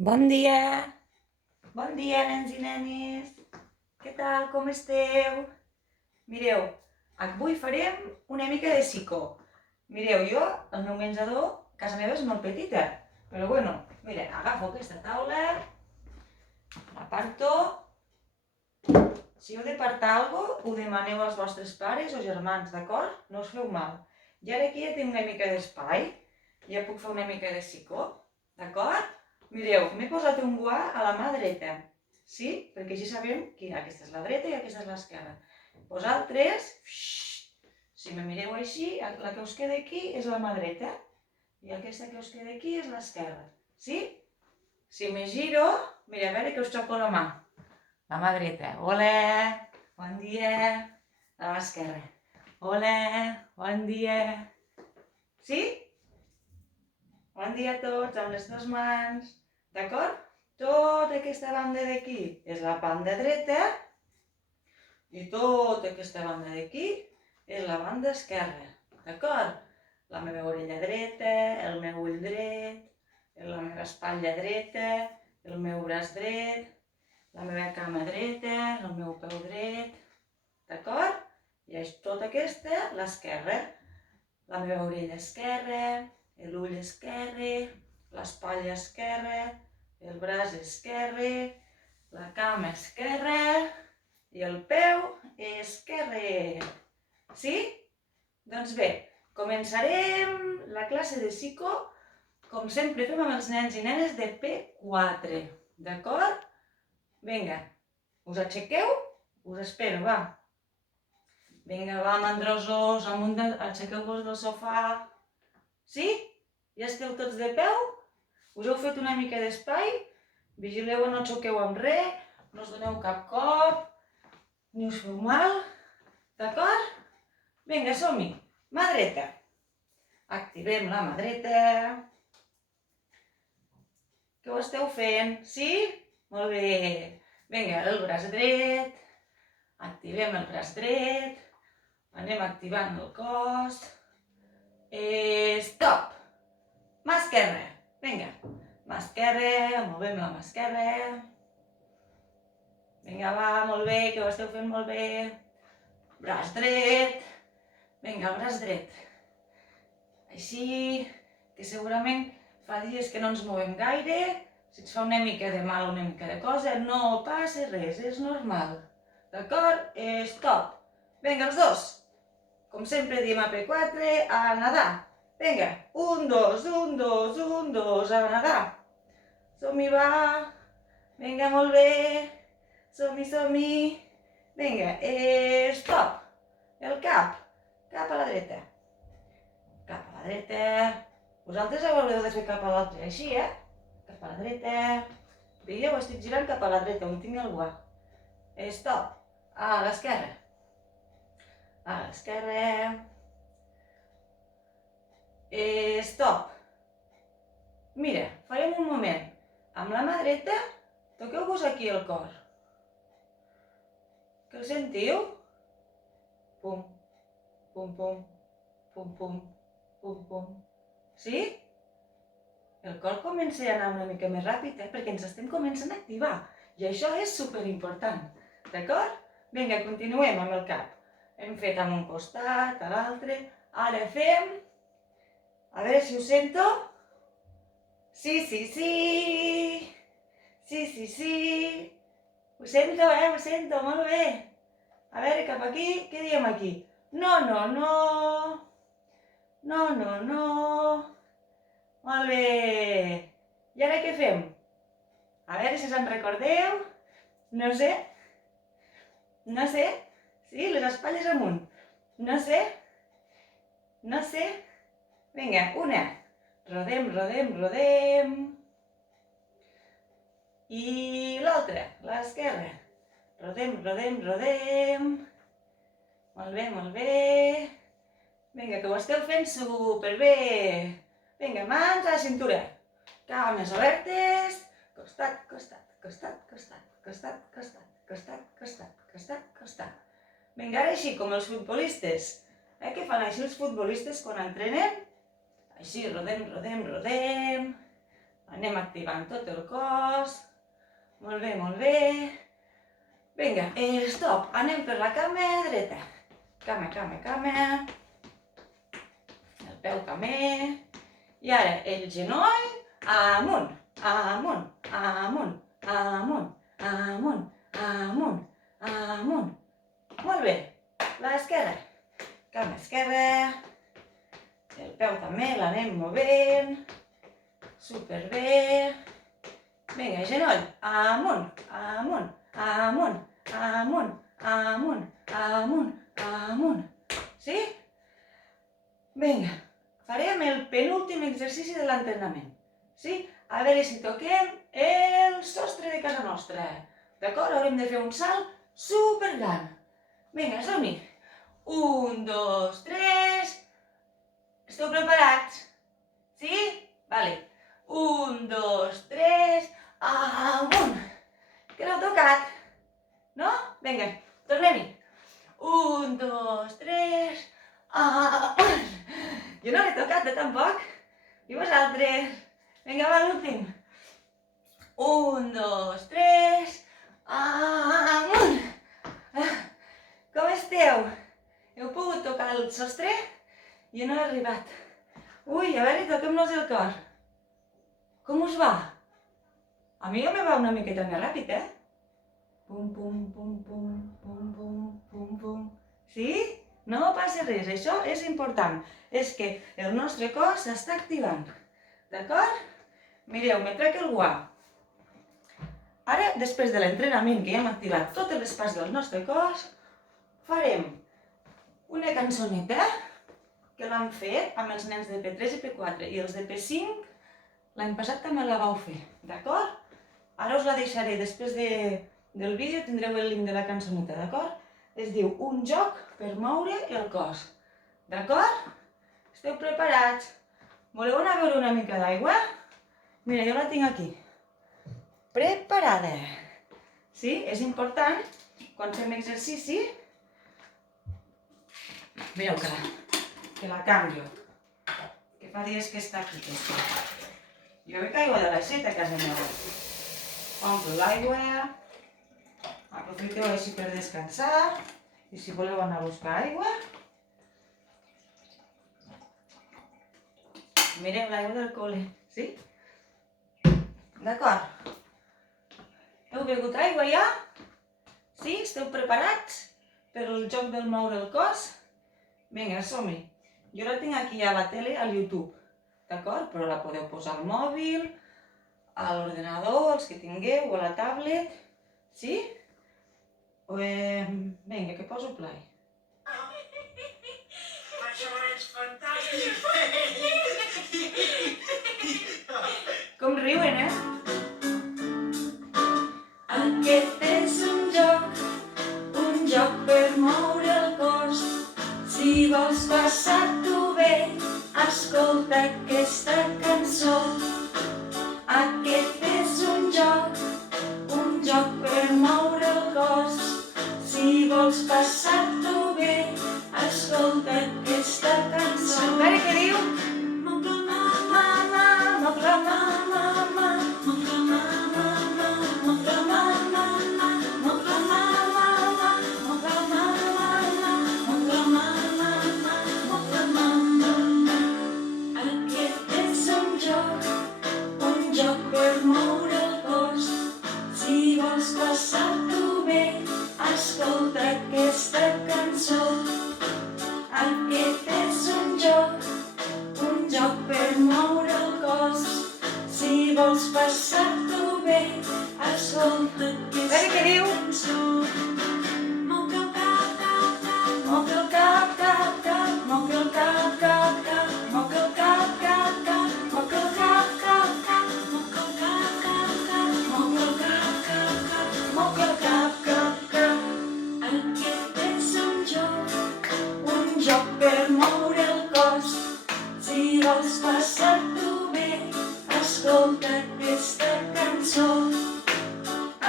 Bon dia! Bon dia, nens i nenes! Què tal, com esteu? Mireu, avui farem una mica de psico. Mireu, jo, el meu menjador, casa meva és molt petita, però bueno, mira, agafo aquesta taula, l'aparto. Si heu d'apartar alguna cosa, ho demaneu als vostres pares o germans, d'acord? No us feu mal. I ara aquí ja tinc una mica d'espai, ja puc fer una mica de psico, d'acord? Mireu, m'he posat un guà a la mà dreta, sí? Perquè així sabem que aquesta és la dreta i aquesta és l'esquerra. Vosaltres, si me mireu així, la que us queda aquí és la mà dreta i aquesta que us queda aquí és l'esquerra, sí? Si me giro, mira, a veure que us xoco la mà. La mà dreta, hola, bon dia. La mà esquerra, hola, bon dia. Sí? Bon dia a tots, amb les dues mans. D'acord? Tota aquesta banda d'aquí és la banda dreta i tota aquesta banda d'aquí és la banda esquerra. D'acord? La meva orella dreta, el meu ull dret, la meva espatlla dreta, el meu braç dret, la meva cama dreta, el meu peu dret. D'acord? I és tota aquesta l'esquerra. La meva orella esquerra, l'ull esquerre, l'espatlla esquerra, el braç esquerre, la cama esquerra i el peu esquerre. Sí? Doncs bé, començarem la classe de psico com sempre fem amb els nens i nenes de P4. D'acord? Vinga, us aixequeu? Us espero, va. Vinga, va, mandrosos, aixequeu-vos del sofà. Sí? Ja esteu tots de peu? Us heu fet una mica d'espai? Vigileu no xoqueu amb res, no us doneu cap cop, ni us feu mal. D'acord? Vinga, som-hi. Mà dreta. Activem la mà dreta. Què ho esteu fent? Sí? Molt bé. Vinga, el braç dret. Activem el braç dret. Anem activant el cos. Stop. Mà esquerra. Vinga. Mà esquerra, movem la mà esquerra. Vinga, va, molt bé, que ho esteu fent molt bé. Braç dret. Vinga, el braç dret. Així, que segurament fa dies que no ens movem gaire. Si et fa una mica de mal o una mica de cosa, no passa res, és normal. D'acord? Stop. Vinga, els dos. Com sempre diem a P4, a nedar. Vinga, un, dos, a nedar. Som-hi, va. Vinga, molt bé. Som-hi. Vinga, stop. El cap. Cap a la dreta. Cap a la dreta. Vosaltres haureu de fer cap a l'altre, així, Cap a la dreta. Veieu, estic girant cap a la dreta, on tinc el guà. Stop. A l'esquerra. A l'esquerra. Stop. Mira, farem un moment. Amb la mà dreta, toqueu-vos aquí el cor. Que el sentiu? Pum, pum, pum, pum, pum, pum, pum. Sí? El cor comença a anar una mica més ràpid, perquè ens estem començant a activar. I això és superimportant. D'acord? Vinga, continuem amb el cap. Hem fet amb un costat, a l'altre. Ara fem... A veure si ho sento. Sí. Sí. Ho sento, ho sento, molt bé. A veure, cap aquí, què diem aquí? No. Molt bé. I ara què fem? A veure si se'n recordeu. No sé. Sí, les espatlles amunt. No sé. Vinga, una. Rodem. I l'altra, l'esquerra. Rodem. Molt bé. Vinga, que ho esteu fent superbé. Vinga, mans a la cintura. Cames obertes. Costat. Vinga, ara així, com els futbolistes. Què fan així els futbolistes quan entrenen? Així, rodem. Anem activant tot el cos. Molt bé, molt bé. Vinga, stop. Anem per la cama dreta. Cama, cama, cama. El peu també. I ara el genoll amunt, amunt, amunt, amunt, amunt, amunt, amunt. Molt bé. L'esquerra. Cama esquerra. El peu també l'anem movent. Superbé. Vinga, genoll. Amunt, amunt, amunt, amunt, amunt, amunt, amunt. Sí? Vinga. Farem el penúltim exercici de l'entrenament. Sí? A veure si toquem el sostre de casa nostra. D'acord? Haurem de fer un salt supergran. Vinga, som-hi. 1, 2, 3. Esteu preparats? Sí? Vale. 1, 2, 3. Amunt. Que l'heu tocat? No? Vinga, tornem-hi. 1, 2, 3. Amunt. Jo no l'he tocat, tampoc. I vosaltres? Vinga, va, l'últim. 1, 2, 3. Amunt. Com esteu? Heu pogut tocar el sostre? Jo no he arribat. Ui, a veure, toquem-nos el cor. Com us va? A mi ja me va una miqueta més ràpid, Pum, pum, pum, pum, pum, pum, pum, pum. Sí? No passa res, això és important. És que el nostre cos s'està activant. D'acord? Mireu, me trec el guà. Ara, després de l'entrenament que ja hem activat totes les parts del nostre cos, farem una cançoneta que l'hem fet amb els nens de P3 i P4 i els de P5 l'any passat també la vau fer, d'acord? Ara us la deixaré, després del vídeo tindreu el link de la cançoneta, d'acord? Es diu Un joc per moure el cos, d'acord? Esteu preparats? Voleu anar a beure una mica d'aigua? Mira, jo la tinc aquí. Preparada. Sí? És important, quan fem exercici, mireu que la canvio, que fa dies que està aquí. Jo bec aigua de l'aixeta a casa meva. Omplo l'aigua, aprofiteu així per descansar, i si voleu anar a buscar aigua, mireu l'aigua del col·le, sí? D'acord? Heu begut aigua ja? Sí? Esteu preparats per el joc del moure el cos? Vinga, som-hi. Jo la tinc aquí a la tele, al YouTube, d'acord? Però la podeu posar al mòbil, a l'ordenador, els que tingueu, o a la tablet, sí? Vinga, que poso play. Això és fantàstic! Com riuen, Aquest és un joc per moure el cos. Si vols passar-t'ho bé, escolta aquesta cançó. Aquest és un joc per moure el cos. Si vols passar-t'ho bé, escolta aquesta cançó. A veure què diu? Aquest és un joc per moure el cos. Si vols passar-t'ho bé, escolta aquesta cançó. Aquest és un joc per moure el cos. Si vols passar-t'ho bé, escolta aquesta cançó. Moc el cap, cap, cap, moc el cap, cap, cap, moc el cap, cap, cap, moc el cap, cap, cap, moc el cap, cap, cap, moc el cap, cap, cap, moc el cap, cap, cap, moc el cap, cap, cap. Aquest és un joc per moure el cos. Si vols passar-t'ho bé, escolta aquesta cançó.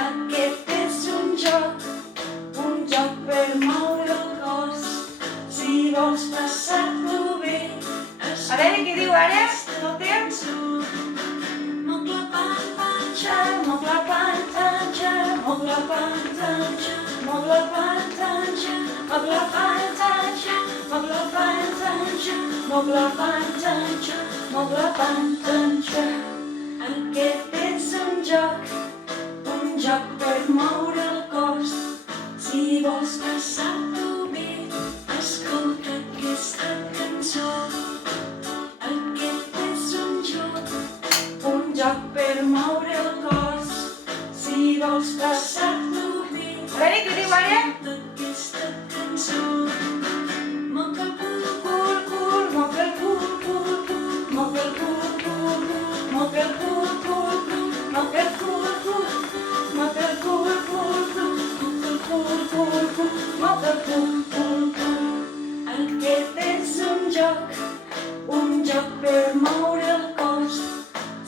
Aquest és un joc per moure el cos. Si vols passar-t'ho bé, a veure què diu ara, el temps? moc la pantatge, moc la pantatge, moc la pantatge, moc la pantatge, moc la pantatge, moc la pantatge. Aquest és un joc per moure el cos. Si vols passar-t'ho bé, escolta aquesta cançó. Aquest és un joc per moure el cos. Si vols passar-t'ho bé, a veure què diu ara? Escolta aquesta cançó. Moc el cul, cul, cul, moc el cul, cul, cul, moc el cul, cul, cul, moc el cul, cul, cul, moc el cul, cul, moc el cul, cul, cul, moc el cul, cul, cul. Aquest és un joc per moure el cos.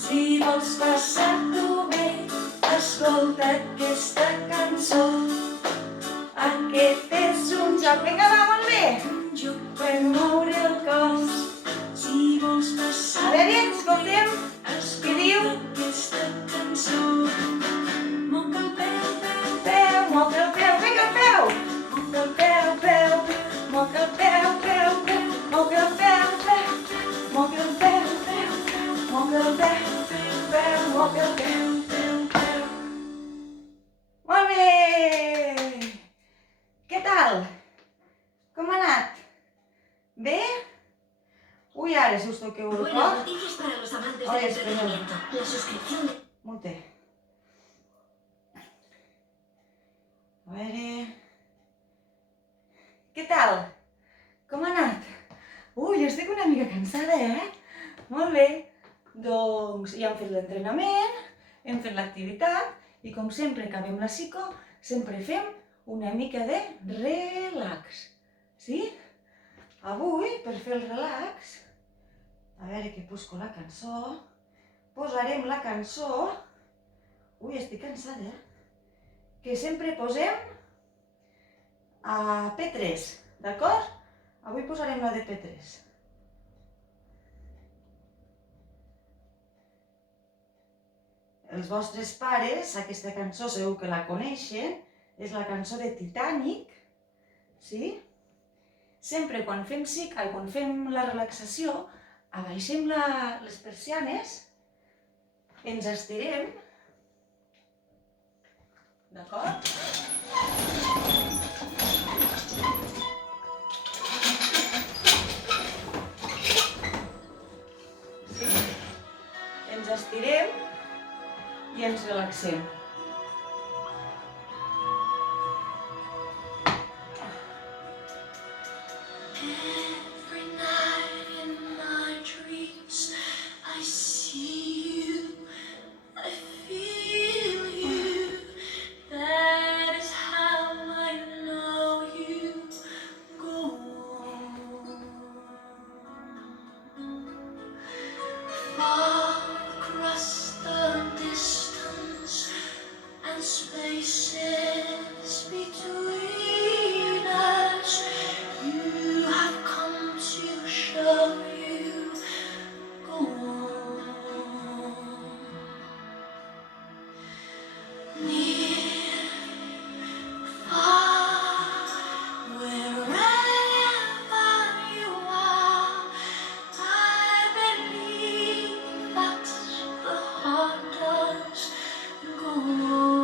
Si vols passar-t'ho bé, escolta aquesta cançó. Aquest és un joc, vinga va, molt bé. Un joc per moure el cos. Si vols passar-t'ho bé, a veure, escoltem què diu aquesta cançó. Moc el peu, peu, peu, moc el peu, vinga el peu. Moc el peu, peu, moc el peu, peu, peu, moc el peu, peu, moc el peu, peu, moc el peu, peu, moc el peu, peu, peu. Molt bé! Què tal? Com ha anat? Bé? Uy, ara si us toqueu el Buenas cor. noticias para los amantes Ay, del espera. entretenimiento. La suscripción de... Mute. A veure... Què tal? Com ha anat? Ui, estic una mica cansada, Molt bé. Doncs ja hem fet l'entrenament, hem fet l'activitat i com sempre acabem la psico, sempre fem una mica de relax. Sí? Avui, per fer el relax, a veure que busco la cançó, posarem la cançó... Ui, estic cansada, que sempre posem a P3, d'acord? Avui posarem la de P3. Els vostres pares, aquesta cançó segur que la coneixen, és la cançó de Titanic, sí? Sempre quan fem quan fem la relaxació, abaixem les persianes, ens estirem, d'acord? Sí? Ens estirem i ens relaxem. Every night in my dreams I see you, I feel you. That is how I know you. Go on. Far across the distance and spaces between us, you have come to show you. Go on. Near, far, wherever you are, I believe that the heart does go on.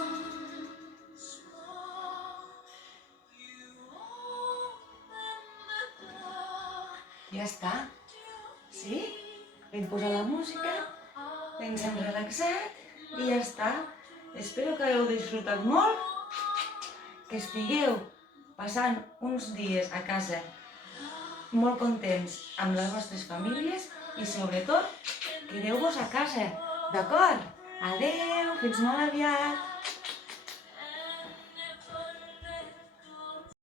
Once more, you open the door. Ja està, sí? Hem posat la música, ens hem relaxat i ja està. Espero que hagueu disfrutat molt, que estigueu passant uns dies a casa molt contents amb les vostres famílies i sobretot quedeu-vos a casa, d'acord? Adeu, fins molt aviat!